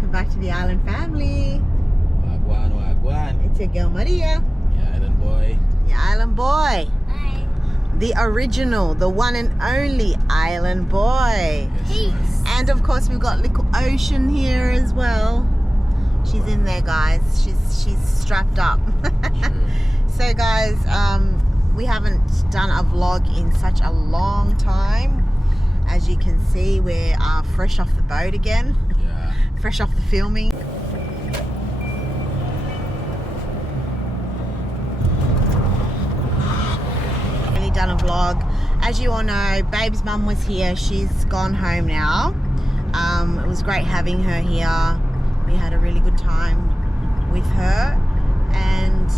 welcome back to the Island family. Wagwan, wagwan. It's your girl Maria. Yeah, Island boy. Your Island boy. Hi. The original, the one and only Island boy. Peace. And of course we've got little Ocean here as well. She's in there, guys. She's strapped up. So guys, we haven't done a vlog in such a long time. As you can see, we're fresh off the boat again. Yeah. Fresh off the filming. Really done a vlog. As you all know, Babe's mum was here. She's gone home now. It was great having her here. We had a really good time with her, and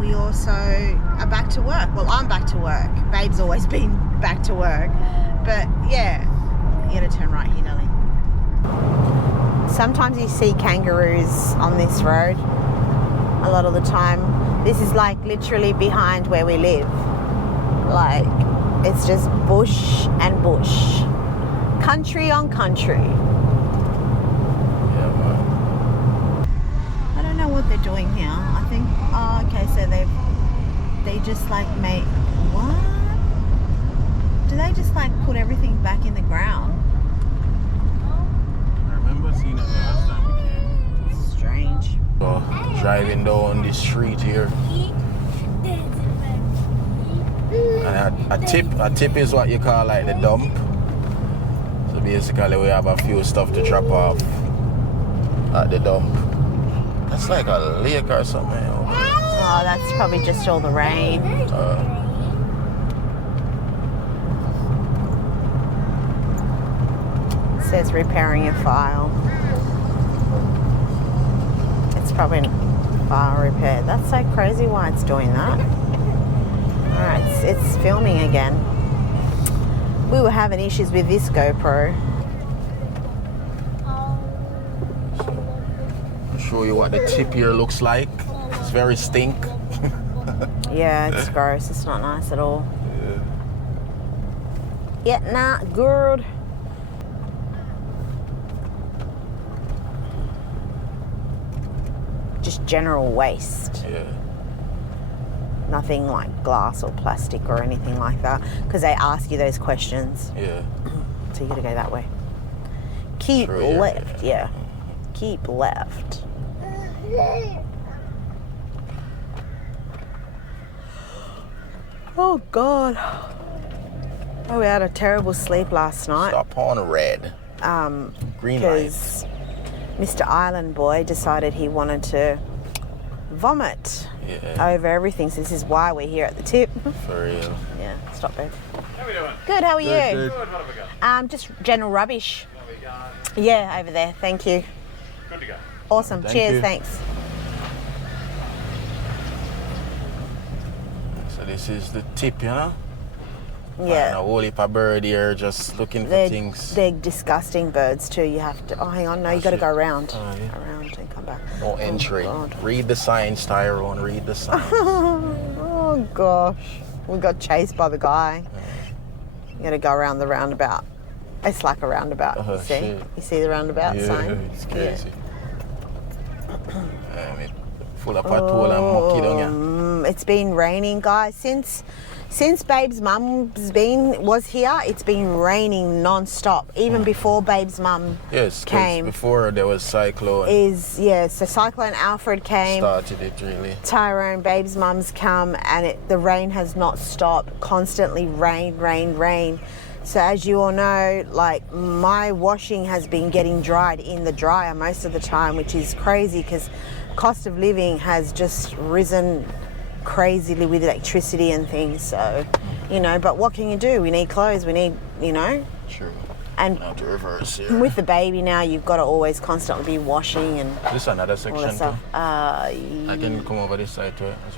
we also are back to work. Well, I'm back to work. Babe's always been back to work. But yeah, you gotta turn right here, darling. Sometimes you see kangaroos on this road. A lot of the time. This is like literally behind where we live. Like, it's just bush and bush. Country on country. Yeah, man. I don't know what they're doing here. I think, oh, okay, so they just like make, what? Do they just like put everything back in the ground? I remember seeing it the last time we came. It's strange. So, driving down this street here. And a tip is what you call like the dump. So basically we have a few stuff to drop off at the dump. That's like a lake or something. Oh, that's probably just all the rain. It says repairing your file. It's probably file repair. That's so crazy why it's doing that. Alright, it's filming again. We were having issues with this GoPro. I'll show you what the tip here looks like. It's very stink. Yeah, it's gross. It's not nice at all. Yeah. Yeah, not good. Just general waste. Yeah. Nothing like glass or plastic or anything like that, because they ask you those questions. Yeah. So you gotta go that way. Keep True, yeah, left, yeah. Keep left. Oh God. Oh, we had a terrible sleep last night. Stop on red. Green Because Mr. Island Boy decided he wanted to vomit over everything. So this is why we're here at the tip. For real. Yeah, stop, babe. How we doing? Good, how are you? Good. Good, what have we got? Just general rubbish. What we got? Yeah, over there. Thank you. Good to go. Awesome. Thank Cheers. you. Thanks. So this is the tip, you know? And a Yeah. whole heap of bird here just looking for They're, things. they're disgusting birds too. You have to. Oh, hang on. No, you That's got to it. go around. Oh, yeah. Around and come back. No entry. Oh, God. Read the signs, Tyrone. Read the signs. Oh gosh. We got chased by the guy. You got to go around the roundabout. It's like a roundabout. Oh, you see? shit. You see the roundabout sign? It's crazy. Full of pothole and mucky down here. It's been raining, guys, since Babe's mum was here. It's been raining non-stop, even before Babe's mum Yes, 'cause came. before there was cyclone. So Cyclone Alfred came. Started it really. Tyrone, Babe's mum's come, and the rain has not stopped. Constantly rain. So as you all know, like, my washing has been getting dried in the dryer most of the time, which is crazy because cost of living has just risen crazily with electricity and things. So, you know, but what can you do? We need clothes. We need, you know. True. And Now to reverse here. with the baby now, you've got to always constantly be washing and This is another all section that too. stuff. I can come over this side to it as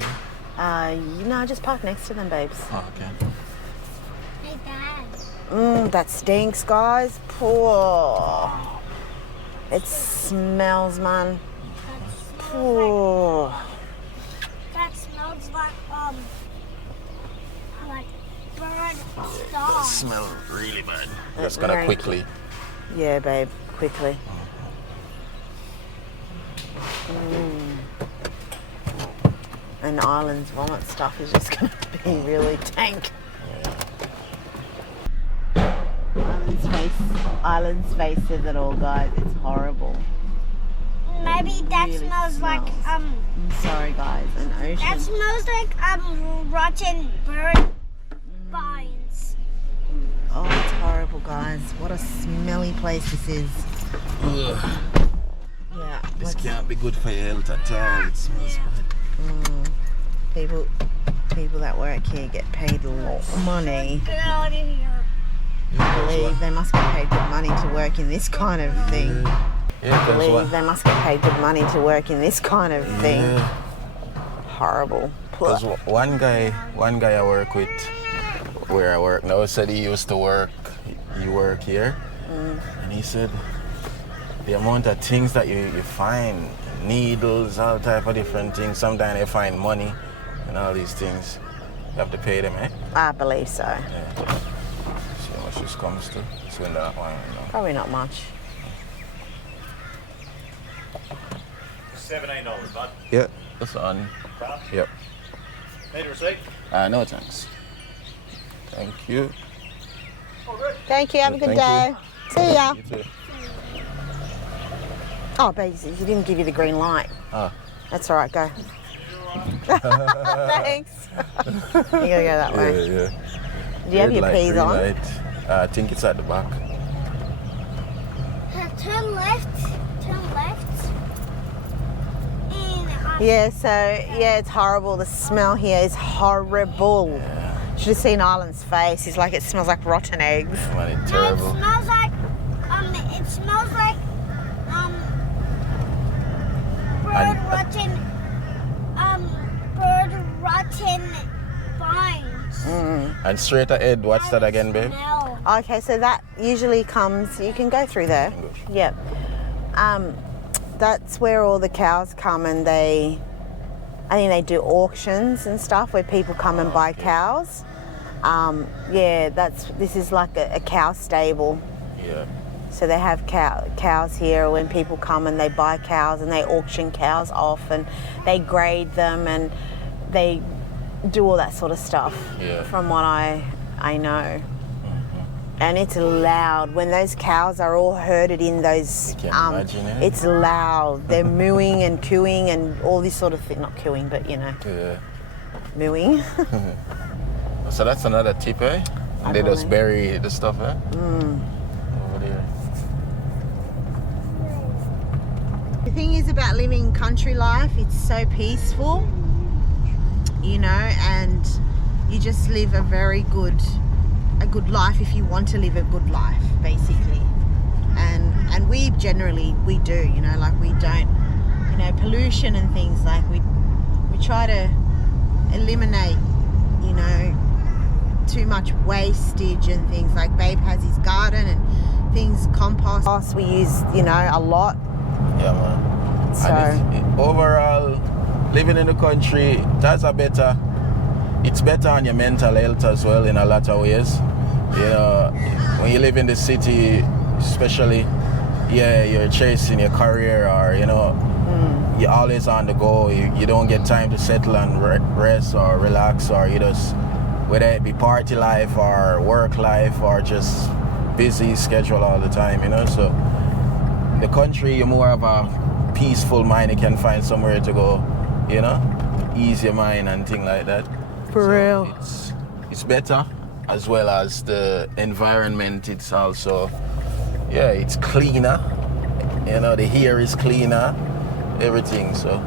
well. Just park next to them, babes. Oh, okay. Hey, Dad. That stinks, guys. Poor. It smells, man. Poor. That smells like bird That song. smell really bad. Just gonna quickly. Yeah, babe, quickly. And Ireland's vomit stuff is just going to be really tank. Island's face says it all, guys. It's horrible. Maybe that really smells like I'm sorry, guys. An ocean. that smells like rotten bird spines. Oh, it's horrible, guys. What a smelly place this is. Ugh. Yeah. This can't be good for your health at all. It smells bad. People that work here get paid a lot of money. Get out of here. I believe they must get paid good money to work in this kind of thing. Yeah, I believe they must get paid good money to work in this kind of thing. Yeah. Horrible. Because one guy I work with, where I work now, said he used to work here, and he said the amount of things that you find, needles, all type of different things. Sometimes they find money and all these things. You have to pay them, eh? I believe so. Yeah. See how much this comes to. It's when that one, you know. Probably not much. $17, bud. Yeah, that's on. Yep. Need a receipt? No thanks. Thank you. Thank you. Have a good Thank day. See ya. You too. Oh, baby, he didn't give you the green light. Ah. That's all right. Go. Thanks. You gotta go that way. Yeah. Do you have Red your light, peas green on? light. I think it's at the back. Turn left. Turn left. And Yeah, so, yeah, it's horrible. The smell here is horrible. Yeah. Should have seen Ireland's face. He's like, it smells like rotten eggs. Man, it's no, terrible. it smells like bird rotten vines. And straight ahead, what's that again, babe? Smell. Okay, so that usually comes, you can go through there. Yep. That's where all the cows come, and I think they do auctions and stuff where people come and buy cows. Yeah, this is like a cow stable. Yeah. So they have cows here when people come and they buy cows and they auction cows off and they grade them and they do all that sort of stuff. Yeah. From what I know. And it's loud when those cows are all herded in those. You can't imagine it. It's loud. They're mooing and cooing and all this sort of thing. Not cooing, but you know, Yeah. mooing. So that's another tip, eh? I And they just believe. bury the stuff, eh? Over there. The thing is about living country life, it's so peaceful, you know, and you just live a good life if you want to live a good life, basically. And we do, you know, like we don't, you know, pollution and things, like we try to eliminate, you know, too much wastage and things. Like Babe has his garden and things, compost we use, you know, a lot. Yeah, man. So And overall, living in the country, it's better on your mental health as well in a lot of ways. You know, when you live in the city, especially, yeah, you're chasing your career, or, you know, you're always on the go. You don't get time to settle and rest or relax, or you just, whether it be party life or work life or just busy schedule all the time, you know. So the country, you're more of a peaceful mind. You can find somewhere to go, you know, ease your mind and things like that. For real. It's better, as well as the environment. It's also, yeah, it's cleaner. You know, the air is cleaner, everything. So,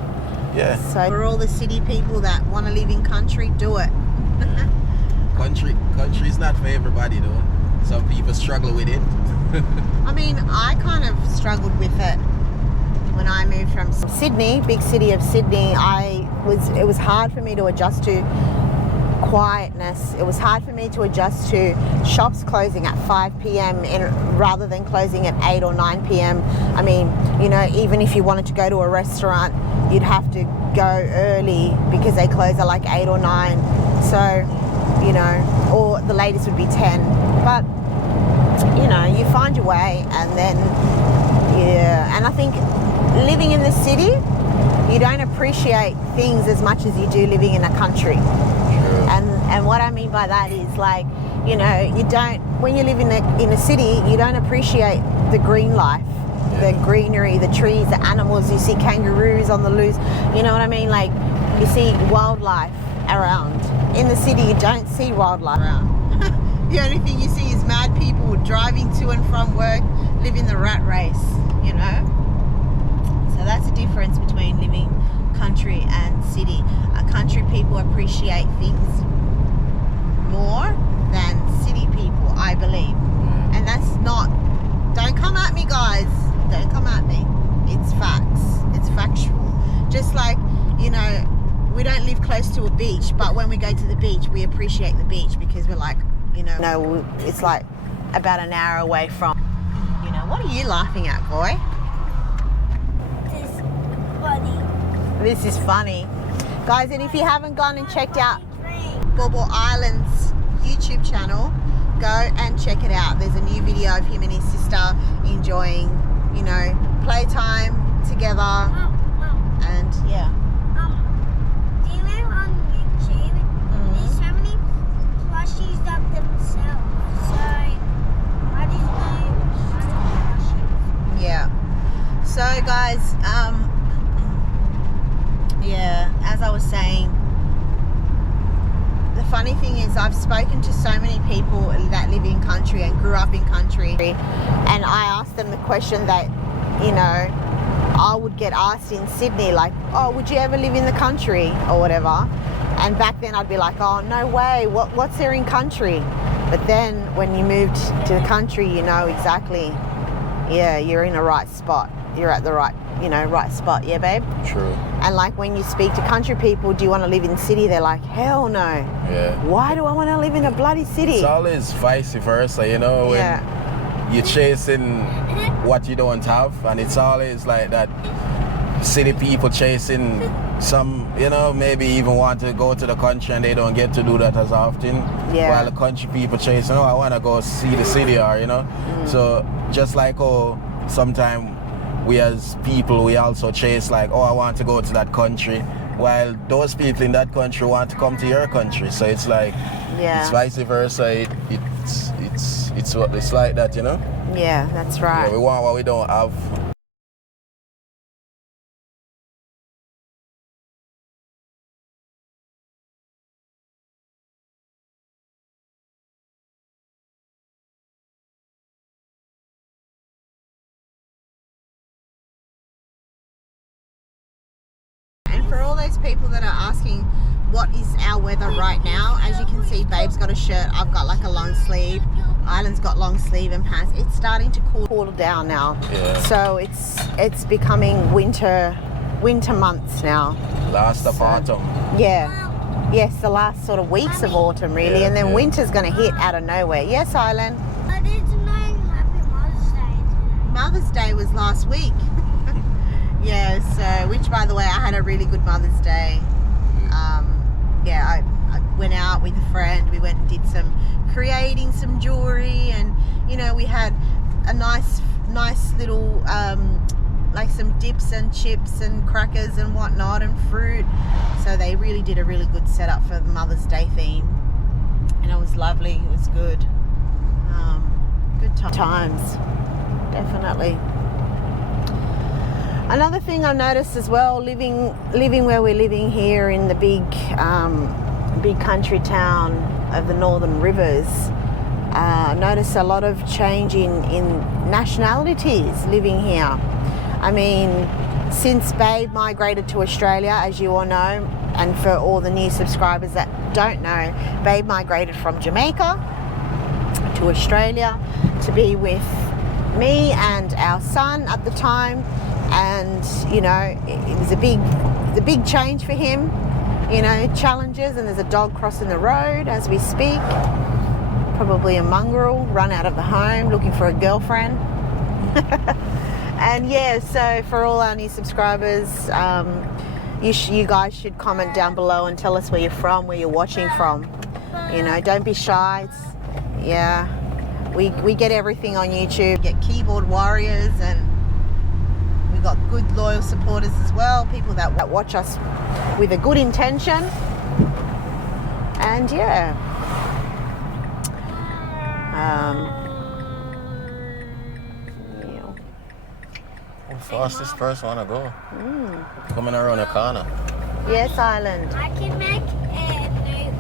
yeah. So for all the city people that want to live in country, do it. Country is not for everybody though. Some people struggle with it. I mean, I kind of struggled with it when I moved from Sydney, big city of Sydney. It was hard for me to adjust to quietness. It was hard for me to adjust to shops closing at 5 p.m. rather than closing at 8 or 9 p.m. I mean, you know, even if you wanted to go to a restaurant, you'd have to go early because they close at like 8 or 9. So, you know, or the latest would be 10. But, you know, you find your way, and then, yeah. And I think living in the city, you don't appreciate things as much as you do living in a country. True. And what I mean by that is like, you know, you don't, when you live in a city, you don't appreciate the green life, the greenery, the trees, the animals. You see kangaroos on the loose. You know what I mean? Like, you see wildlife around. In the city, you don't see wildlife around. The only thing you see is mad people driving to and from work, living the rat race, you know? So that's the difference between living country and city. Country people appreciate things more than city people, I believe. And that's not, don't come at me guys, don't come at me. It's facts, it's factual. Just like, you know, we don't live close to a beach, but when we go to the beach, we appreciate the beach because we're like, you know, no, it's like about an hour away from, you know. What are you laughing at, boy? This is funny. This is funny. Guys, and if you haven't gone and checked out Bauble Island's YouTube channel, go and check it out. There's a new video of him and his sister enjoying, you know, playtime together. And yeah. Do you know on YouTube, there's so many plushies of themselves. So, I just know plushies. Yeah. So guys, yeah, as I was saying, the funny thing is I've spoken to so many people that live in country and grew up in country, and I asked them the question that, you know, I would get asked in Sydney, like, oh, would you ever live in the country or whatever? And back then I'd be like, oh, no way, what's there in country? But then when you moved to the country, you know exactly, yeah, you're in the right spot. You're at the right, you know, right spot. Yeah, babe? True. And like when you speak to country people, do you want to live in the city? They're like, hell no. Yeah. Why do I want to live in a bloody city? It's always vice versa, you know, when you're chasing what you don't have, and it's always like that. City people chasing some, you know, maybe even want to go to the country and they don't get to do that as often. Yeah. While the country people chasing, oh, I want to go see the city, or, you know. So just like, oh, sometimes we as people, we also chase like, oh, I want to go to that country, while those people in that country want to come to your country. So it's like, it's vice versa. It's like that, you know. Yeah, that's right. Yeah, we want what we don't have. For all those people that are asking what is our weather right now, as you can see, babe's got a shirt, I've got like a long sleeve, Island's got long sleeve and pants. It's starting to cool down now. Yeah. So it's becoming winter months now. Last of autumn. Yeah. Yes, the last sort of weeks of autumn really, and then winter's going to hit out of nowhere. Yes, Island? I didn't know Happy Mother's Day today. Mother's Day was last week. Yeah, so, which by the way, I had a really good Mother's Day. Yeah, I went out with a friend. We went and did creating some jewelry, and, you know, we had a nice little, like some dips and chips and crackers and whatnot and fruit. So they really did a really good setup for the Mother's Day theme. And it was lovely, it was good. Good times, definitely. Another thing I noticed as well, living where we're living here in the big country town of the Northern Rivers, notice a lot of change in nationalities living here. I mean, since Babe migrated to Australia, as you all know, and for all the new subscribers that don't know, Babe migrated from Jamaica to Australia to be with me and our son at the time. And, you know, it was a big change for him, you know, challenges, and there's a dog crossing the road as we speak, probably a mongrel run out of the home looking for a girlfriend. And yeah, so for all our new subscribers, you guys should comment down below and tell us where you're from, where you're watching from. You know, don't be shy. We get everything on YouTube. We get keyboard warriors, and we've got good loyal supporters subscribers as well, people that watch us with a good intention. And yeah. How fast this person wanna go? Coming around the corner. Yes, Island. I can make a new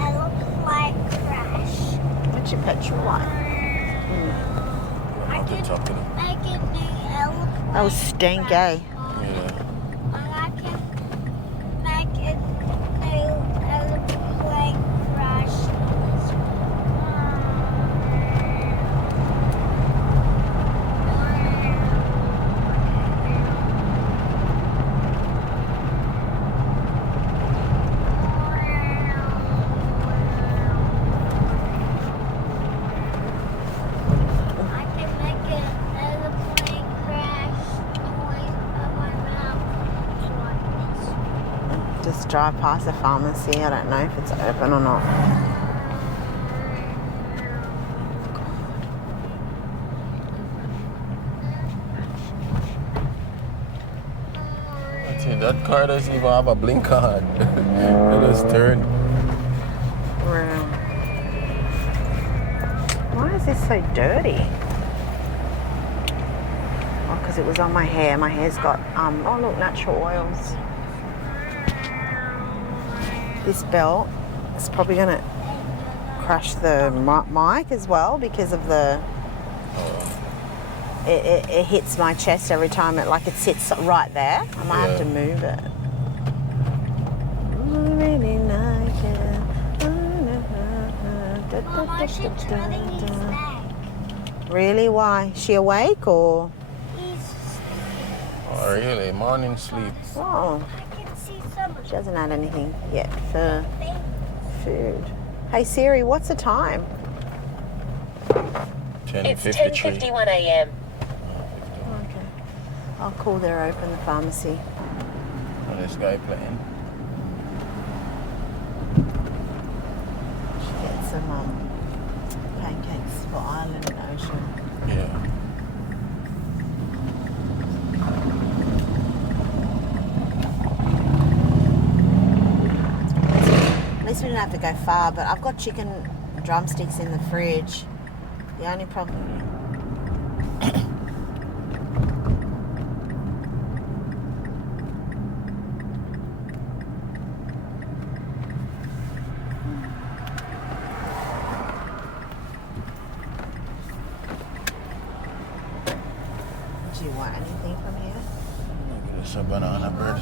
aeroplane crash. What's your petrol like? I Up the can top of them. make a new aeroplane. That was stink, crash. eh? Yeah. And I can make a new aeroplane crash. I can make an aeroplane crash noise of my mouth like this. Just drive past the pharmacy. I don't know if it's open or not. I think that car doesn't even have a blinker on. It just turned. Wow. Why is this so dirty? Oh, because it was on my hair. My hair's got, oh look, natural oils. This belt is probably going to crash the mic as well because of the... It hits my chest every time. It sits right there. I might have to move it. Really like it. Mama, she's rubbing his neck. Really? Why? Is she awake or? He's Oh, really? Morning sleep. Oh, I can see some she hasn't had anything yet for things. food. Hey Siri, what's the time? It's 10:53. 10:51 a.m. Okay. I'll call there open the pharmacy. Oh, this guy playing. Get some pancakes for Island and Ocean. Yeah. At least we didn't have to go far, but I've got chicken drumsticks in the fridge. The only problem... Do you want anything from here? Give us a banana bread.